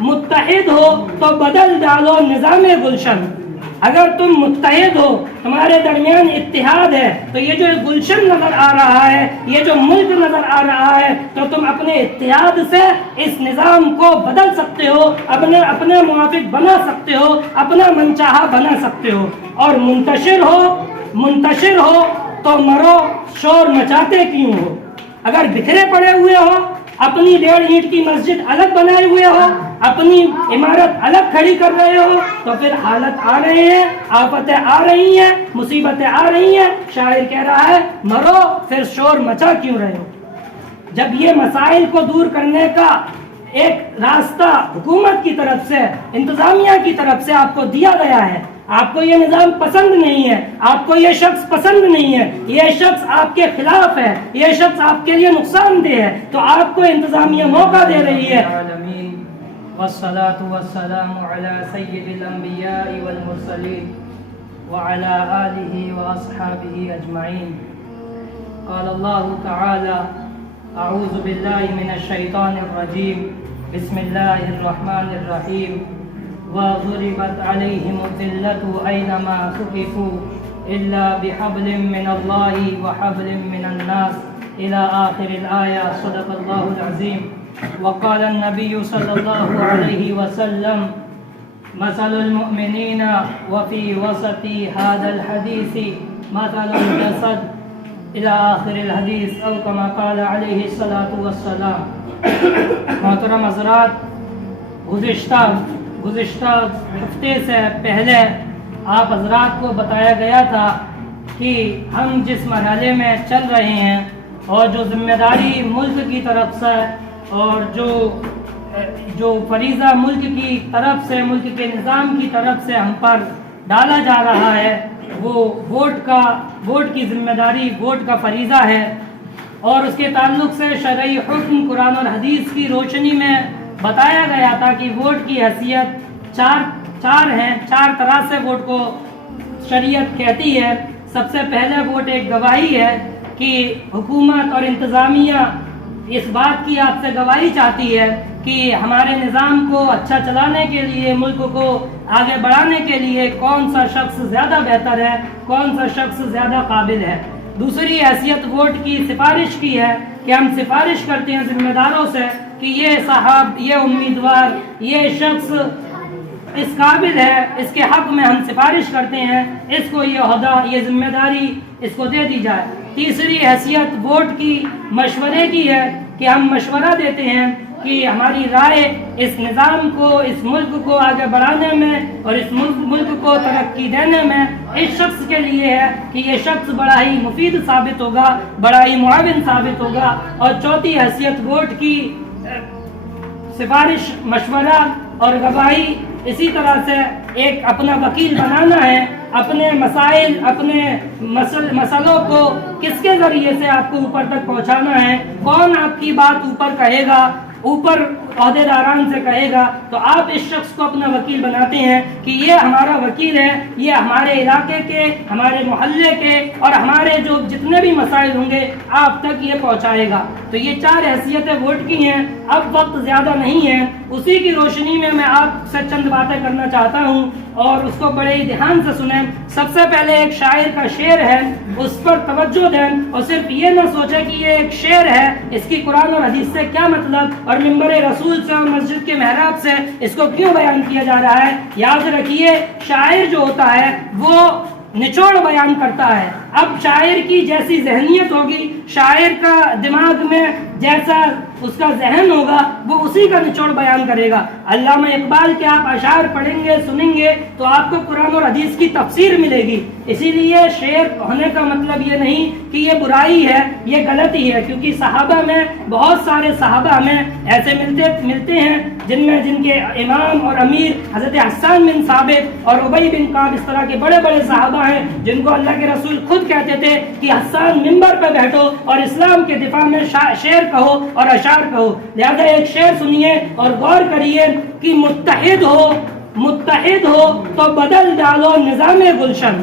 متحد ہو تو بدل ڈالو نظام گلشن. اگر تم متحد ہو، تمہارے درمیان اتحاد ہے، تو یہ جو گلشن نظر آ رہا ہے، یہ جو ملک نظر آ رہا ہے، تو تم اپنے اتحاد سے اس نظام کو بدل سکتے ہو، اپنے موافق بنا سکتے ہو، اپنا منچاہا بنا سکتے ہو. اور منتشر ہو تو مرو، شور مچاتے کیوں ہو. اگر بکھرے پڑے ہوئے ہو، اپنی 1.5 اینٹ کی مسجد الگ بنائے ہوئے ہو، اپنی عمارت الگ کھڑی کر رہے ہو، تو پھر حالت آ رہے ہیں، آفتیں آ رہی ہیں، مصیبتیں آ رہی ہیں. شاعر کہہ رہا ہے مرو، پھر شور مچا کیوں رہے ہو. جب یہ مسائل کو دور کرنے کا ایک راستہ حکومت کی طرف سے، انتظامیہ کی طرف سے آپ کو دیا گیا ہے، آپ کو یہ نظام پسند نہیں ہے، آپ کو یہ شخص پسند نہیں ہے، یہ شخص آپ کے خلاف ہے، یہ شخص آپ کے لیے نقصان دہ ہے، تو آپ کو انتظامیہ موقع دے رہی ہے. والصلاة والسلام على سيد الأنبياء والمرسلين وعلى آله وأصحابه أجمعين. قال الله تعالى: أعوذ بالله من الشيطان الرجيم. بسم الله الرحمن الرحيم. وضربت عليهم الذلة أينما ثقفوا إلا بحبل من الله وحبل من الناس إلى آخر الآية. صدق الله العظيم. وقال النبي صلى الله عليه وسلم: مثل المؤمنين وفي وسط هذا الحديث مثل الجسد إلى آخر الحديث أو كما قال عليه الصلاة والسلام. محترم حضرات، گزشتہ ہفتے سے پہلے آپ حضرات کو بتایا گیا تھا کہ ہم جس مرحلے میں چل رہے ہیں اور جو ذمہ داری ملک کی طرف سے اور جو فریضہ ملک کی طرف سے، ملک کے نظام کی طرف سے ہم پر ڈالا جا رہا ہے، وہ ووٹ کی ذمہ داری، ووٹ کا فریضہ ہے. اور اس کے تعلق سے شرعی حکم قرآن اور حدیث کی روشنی میں بتایا گیا تھا کہ ووٹ کی حیثیت چار ہیں، 4 طرح سے ووٹ کو شریعت کہتی ہے. سب سے پہلے ووٹ ایک گواہی ہے کہ حکومت اور انتظامیہ اس بات کی آپ سے گواہی چاہتی ہے کہ ہمارے نظام کو اچھا چلانے کے لیے، ملک کو آگے بڑھانے کے لیے کون سا شخص زیادہ بہتر ہے، کون سا شخص زیادہ قابل ہے. دوسری حیثیت ووٹ کی سفارش کی ہے کہ ہم سفارش کرتے ہیں ذمہ داروں سے کہ یہ صاحب، یہ امیدوار، یہ شخص اس قابل ہے، اس کے حق میں ہم سفارش کرتے ہیں، اس کو یہ عہدہ، یہ ذمہ داری اس کو دے دی جائے. تیسری حیثیت ووٹ کی مشورے کی ہے کہ ہم مشورہ دیتے ہیں کہ ہماری رائے اس نظام کو، اس ملک کو آگے بڑھانے میں اور اس ملک کو ترقی دینے میں اس شخص کے لیے ہے کہ یہ شخص بڑا ہی مفید ثابت ہوگا، بڑا ہی معاون ثابت ہوگا. اور چوتھی حیثیت ووٹ کی سفارش، مشورہ اور گواہی. اسی طرح سے ایک اپنا وکیل بنانا ہے، اپنے مسائل، اپنے مسئلوں کو کس کے ذریعے سے آپ کو اوپر تک پہنچانا ہے، کون آپ کی بات اوپر کہے گا، اوپر عہدیداران سے کہے گا، تو آپ اس شخص کو اپنا وکیل بناتے ہیں کہ یہ ہمارا وکیل ہے، یہ ہمارے علاقے کے، ہمارے محلے کے اور ہمارے جو جتنے بھی مسائل ہوں گے آپ تک یہ پہنچائے گا. تو یہ 4 حیثیتیں ووٹ کی ہیں. اب وقت زیادہ نہیں ہے، اسی کی روشنی میں آپ سے چند باتیں کرنا چاہتا ہوں اور اس کو بڑے ہی دھیان سے سنیں. سب سے پہلے ایک شاعر کا شعر ہے، اس پر توجہ دیں اور صرف یہ نہ سوچیں کہ یہ ایک شعر ہے، اس کی قرآن اور حدیث سے کیا مطلب اور ممبر رسول سے اور مسجد کے محراب سے اس کو کیوں بیان کیا جا رہا ہے. یاد رکھیے، شاعر جو ہوتا ہے وہ نچوڑ بیان کرتا ہے. اب شاعر کی جیسی ذہنیت ہوگی، شاعر کا دماغ میں جیسا اس کا ذہن ہوگا، وہ اسی کا نچوڑ بیان کرے گا. علامہ اقبال کے آپ اشعار پڑھیں گے، سنیں گے تو آپ کو قرآن اور حدیث کی تفسیر ملے گی. اسی لیے شعر ہونے کا مطلب یہ نہیں کہ یہ برائی ہے، یہ غلطی ہے، کیونکہ صحابہ میں بہت سارے صحابہ ہمیں ایسے ملتے ہیں جن کے امام اور امیر حضرت حسان بن ثابت اور ابی بن کعب اس طرح کے بڑے بڑے صحابہ ہیں جن کو اللہ کے رسول خود کہتے تھے کہ حسان ممبر پہ بیٹھو اور اسلام کے دفاع میں شعر کہو اور اشعار کہو. لہذا ایک شعر سنیے اور غور کریے کہ متحد ہو تو بدل ڈالو نظام گلشن.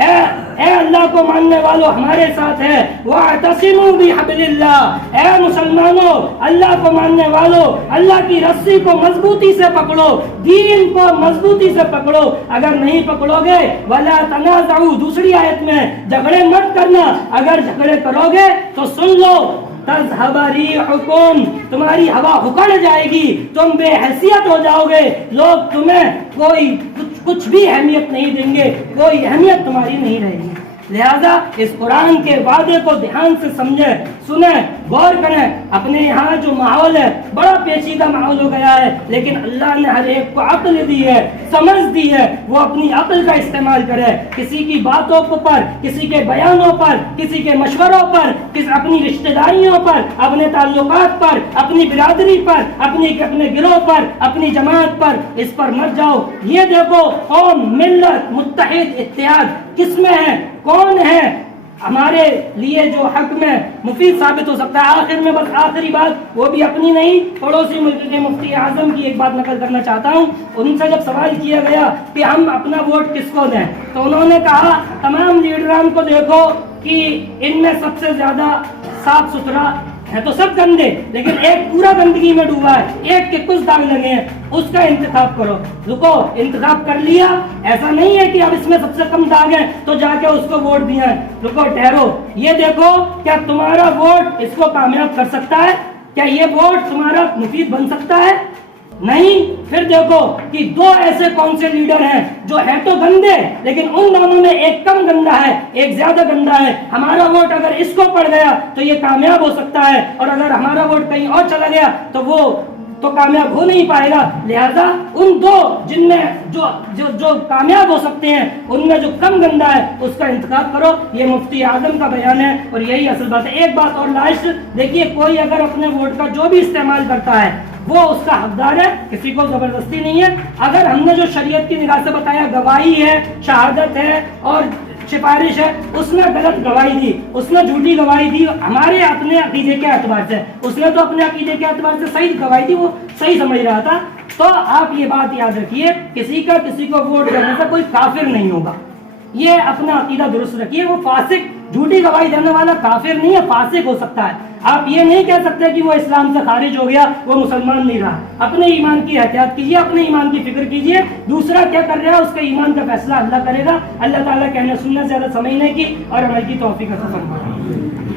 اے اللہ کو ماننے والوں ہمارے ساتھ ہے، وَاعْتَصِمُوا بِحَبْلِ اللَّهِ، اے مسلمانوں اللہ کو ماننے والوں اللہ کی رسی کو مضبوطی سے پکڑو، دین کو مضبوطی سے پکڑو، اگر نہیں پکڑو گے وَلَا تَنَازَعُوا، دوسری آیت میں جھگڑے مت کرنا، اگر جھگڑے کرو گے تو سن لو تذهب ريحكم، تمہاری ہوا اکھڑ جائے گی، تم بے حیثیت ہو جاؤ گے، لوگ تمہیں کوئی کچھ بھی اہمیت نہیں دیں گے، کوئی اہمیت تمہاری نہیں رہے گی۔ لہذا اس قرآن کے وعدے کو دھیان سے سمجھیں، سنیں، غور کریں۔ اپنے یہاں جو ماحول ہے بڑا پیچیدہ ماحول ہو گیا ہے، لیکن اللہ نے ہر ایک کو عقل دی ہے، سمجھ دی ہے، وہ اپنی عقل کا استعمال کرے، کسی کی باتوں پر، کسی کے بیانوں پر، کسی کے مشوروں پر، اپنی رشتہ داریوں پر، اپنے تعلقات پر، اپنی برادری پر، اپنے گروہ پر، اپنی جماعت پر، اس پر مت جاؤ۔ یہ دیکھو قوم، ملت، متحد، اتحاد کس میں ہے، کون ہے ہمارے لیے جو حق میں مفید ثابت ہو سکتا ہے۔ آخر میں بس آخری بات، وہ بھی اپنی نہیں، پڑوسی ملک کے مفتی اعظم کی ایک بات نقل کرنا چاہتا ہوں۔ ان سے جب سوال کیا گیا کہ ہم اپنا ووٹ کس کو دیں، تو انہوں نے کہا تمام لیڈران کو دیکھو کہ ان میں سب سے زیادہ صاف ستھرا ہے تو سب گندے، لیکن ایک پورا گندگی میں ڈوبا ہے، ایک کے کچھ داغ لگے ہیں، اس کا انتخاب کرو۔ رکو، انتخاب کر لیا، ایسا نہیں ہے کہ اب اس میں سب سے کم داغ ہے تو جا کے اس کو ووٹ دیا ہے۔ رکو، ٹھہرو، یہ دیکھو کیا تمہارا ووٹ اس کو کامیاب کر سکتا ہے، کیا یہ ووٹ تمہارا مفید بن سکتا ہے؟ نہیں۔ پھر دیکھو کہ دو ایسے کون سے لیڈر ہیں جو ہیں تو گندے، لیکن ان دونوں میں ایک کم گندا ہے، ایک زیادہ گندا ہے۔ ہمارا ووٹ اگر اس کو پڑ گیا تو یہ کامیاب ہو سکتا ہے، اور اگر ہمارا ووٹ کہیں اور چلا گیا تو وہ تو کامیاب ہو نہیں پائے گا۔ لہذا ان دو جن میں جو کامیاب ہو سکتے ہیں ان میں جو کم گندا ہے اس کا انتخاب کرو۔ یہ مفتی اعظم کا بیان ہے اور یہی اصل بات ہے۔ ایک بات اور لاسٹ دیکھیے، کوئی اگر اپنے ووٹ کا جو بھی استعمال کرتا ہے وہ اس کا حقدار ہے، کسی کو زبردستی نہیں ہے۔ اگر ہم نے جو شریعت کی نگاہ سے بتایا گواہی ہے، شہادت ہے اور سفارش ہے، اس نے غلط گواہی دی، اس نے جھوٹی گواہی دی ہمارے اپنے عقیدے کے اعتبار سے، اس نے تو اپنے عقیدے کے اعتبار سے صحیح گواہی دی، وہ صحیح سمجھ رہا تھا۔ تو آپ یہ بات یاد رکھیے، کسی کو ووٹ کرنے سے کوئی کافر نہیں ہوگا، یہ اپنا عقیدہ درست رکھیے۔ وہ فاسق، جھوٹی گواہی دینے والا کافر نہیں ہے، فاسق ہو سکتا ہے۔ آپ یہ نہیں کہہ سکتے کہ وہ اسلام سے خارج ہو گیا، وہ مسلمان نہیں رہا۔ اپنے ایمان کی احتیاط کیجیے، اپنے ایمان کی فکر کیجیے، دوسرا کیا کر رہا ہے اس کے ایمان کا فیصلہ اللہ کرے گا۔ اللہ تعالیٰ کہنے سننے سے زیادہ سمجھنے کی اور عمل کی توفیق عطا فرمائے۔